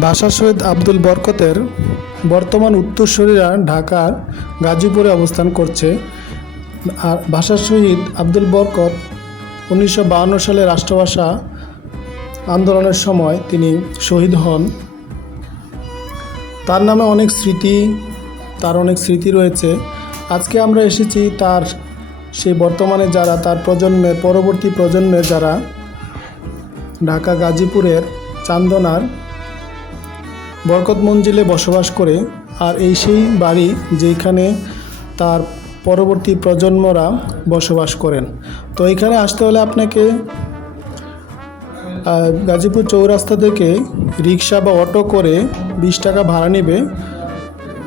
ভাষা শহীদ আব্দুল বরকতের বর্তমান উত্তরসূরিরা ঢাকার গাজীপুরে অবস্থান করছে। আর ভাষা শহীদ আব্দুল বরকত উনিশশো সালে রাষ্ট্রভাষা আন্দোলনের সময় তিনি শহীদ হন। তার নামে অনেক স্মৃতি, তার অনেক স্মৃতি রয়েছে। আজকে আমরা এসেছি তার সেই বর্তমানে যারা, তার প্রজন্মের, পরবর্তী প্রজন্মের যারা ঢাকা গাজীপুরের চান্দনার বরকত মঞ্জিলে বসবাস করে, আর এই সেই বাড়ি যেখানে তার পরবর্তী প্রজন্মরা বসবাস করেন। তো এখানে আসতে হলে আপনাকে গাজীপুর চৌরাস্তা থেকে রিক্সা বা অটো করে বিশ টাকা ভাড়া নেবে।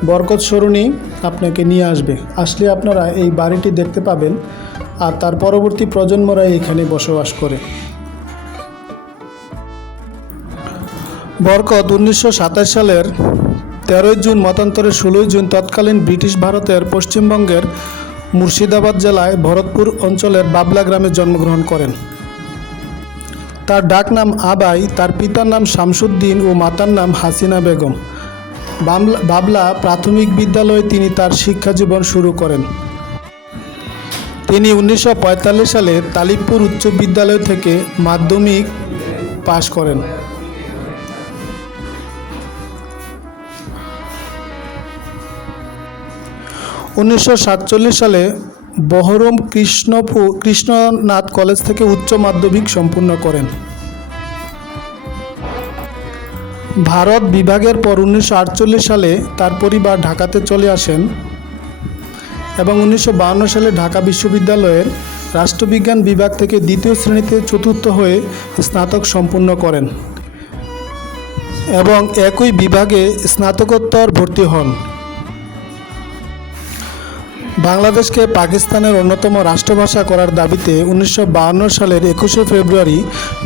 বরকত সরণি আপনাকে নিয়ে আসবে। আসলে আপনারা এই বাড়িটি দেখতে পাবেন, আর তার পরবর্তী প্রজন্মরা এখানে বসবাস করে। বরকত উনিশশো সাতাশ সালের তেরোই জুন, মতান্তরে ষোলোই জুন তৎকালীন ব্রিটিশ ভারতের পশ্চিমবঙ্গের মুর্শিদাবাদ জেলায় ভরতপুর অঞ্চলের বাবলা গ্রামে জন্মগ্রহণ করেন। তার ডাক নাম আবাই, তার পিতার নাম শামসুদ্দিন ও মাতার নাম হাসিনা বেগম। বাবলা প্রাথমিক বিদ্যালয়ে তিনি তার শিক্ষা জীবন শুরু করেন। তিনি উনিশশো পঁয়তাল্লিশ সালে তালিবপুর উচ্চ বিদ্যালয় থেকে মাধ্যমিক পাশ করেন। উনিশশো সাতচল্লিশ সালে বহরম কৃষ্ণপুর কৃষ্ণনাথ কলেজ থেকে উচ্চ মাধ্যমিক সম্পূর্ণ করেন। ভারত বিভাগের পর উনিশশো আটচল্লিশ সালে তার পরিবার ঢাকাতে চলে আসেন এবং উনিশশো সালে ঢাকা বিশ্ববিদ্যালয়ের রাষ্ট্রবিজ্ঞান বিভাগ থেকে দ্বিতীয় শ্রেণীতে চতুর্থ হয়ে স্নাতক সম্পূর্ণ করেন এবং একই বিভাগে স্নাতকোত্তর ভর্তি হন। বাংলাদেশকে পাকিস্তানের অন্যতম রাষ্ট্রভাষা করার দাবিতে উনিশশো সালের একুশে ফেব্রুয়ারি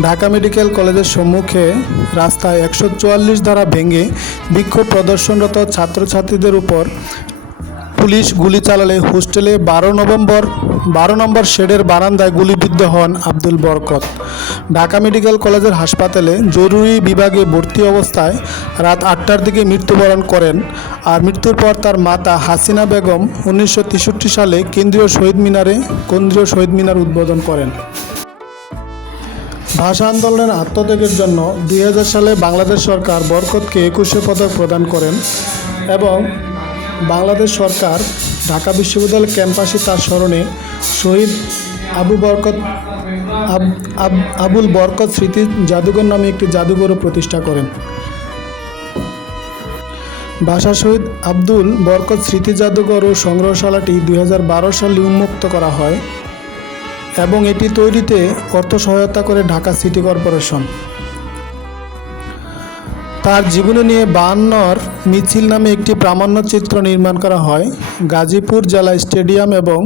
ঢাকা মেডিকেল কলেজের সম্মুখে রাস্তায় একশো চুয়াল্লিশ ধারা ভেঙে বিক্ষোভ প্রদর্শনরত ছাত্রছাত্রীদের উপর পুলিশ গুলি চালালে হোস্টেলে বারো নভেম্বর, বারো নম্বর শেডের বারান্দায় গুলিবিদ্ধ হন আব্দুল বরকত। ঢাকা মেডিকেল কলেজের হাসপাতালে জরুরি বিভাগে ভর্তি অবস্থায় রাত আটটার দিকে মৃত্যুবরণ করেন আর মৃত্যুর পর তার মাতা হাসিনা বেগম উনিশশো তেষট্টি সালে কেন্দ্রীয় শহীদ মিনারে কেন্দ্রীয় শহীদ মিনার উদ্বোধন করেন। ভাষা আন্দোলনের আত্মত্যাগের জন্য দুই হাজার সালে বাংলাদেশ সরকার বরকতকে একুশে পদক প্রদান করেন এবং বাংলাদেশ সরকার ঢাকা বিশ্ববিদ্যালয় ক্যাম্পাসে তার স্মরণে শহীদ আবু বরকত আব- আব- আবুল বরকত স্মৃতি জাদুঘর নামে একটি জাদুঘরও প্রতিষ্ঠা করেন। ভাষা শহীদ আব্দুল বরকত স্মৃতি জাদুঘর ও সংগ্রহশালাটি দুই হাজার বারো সালে উন্মুক্ত করা হয় এবং এটি তৈরিতে অর্থ সহায়তা করে ঢাকা সিটি কর্পোরেশন। তার জীবনী নিয়ে বায়ান্নর মিছিল নামে একটি প্রামাণ্যচিত্র নির্মাণ করা হয়। গাজীপুর জেলা স্টেডিয়াম এবং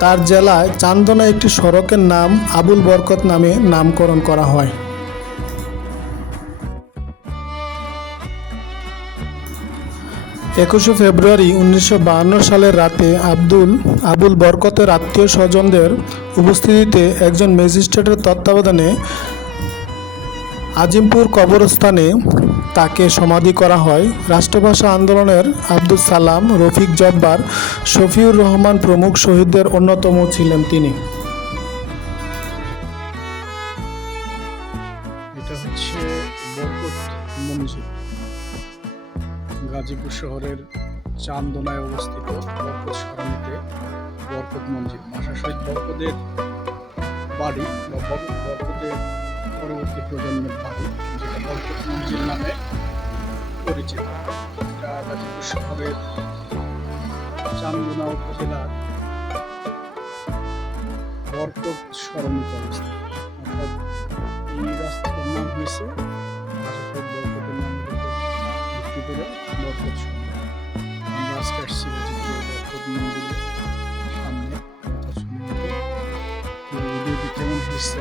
তার জেলায় চান্দনা একটি সড়কের নাম আবুল বরকত নামে নামকরণ করা হয়। একুশে ফেব্রুয়ারি উনিশশো সালের রাতে আব্দুল, আবুল বরকতের আত্মীয় স্বজনদের উপস্থিতিতে একজন ম্যাজিস্ট্রেটের তত্ত্বাবধানে আজিমপুর কবরস্থানে তাকে সমাধি করা হয়। রাষ্ট্রভাষা আন্দোলনের আব্দুল সালাম, রফিক জব্বার, শফিউর রহমান প্রমুখ শহীদদের অন্যতম ছিলেন তিনি। গাজীপুর শহরের চান্দনায় অবস্থিত বরকত সরণিতে বরকত মঞ্জিল ভাষা শহীদ বরকতের বাড়ি বা বরকতের প্রজন্মের বাড়ি নামে পরিচিত গাজীপুর শহরের চান্দনা উপজেলার বরকত সরণিতে অর্থাৎ এই রাস্তার নাম হয়েছে আশাফুল বরকতের নামের শুনে ভিডিওটি কেমন হয়েছে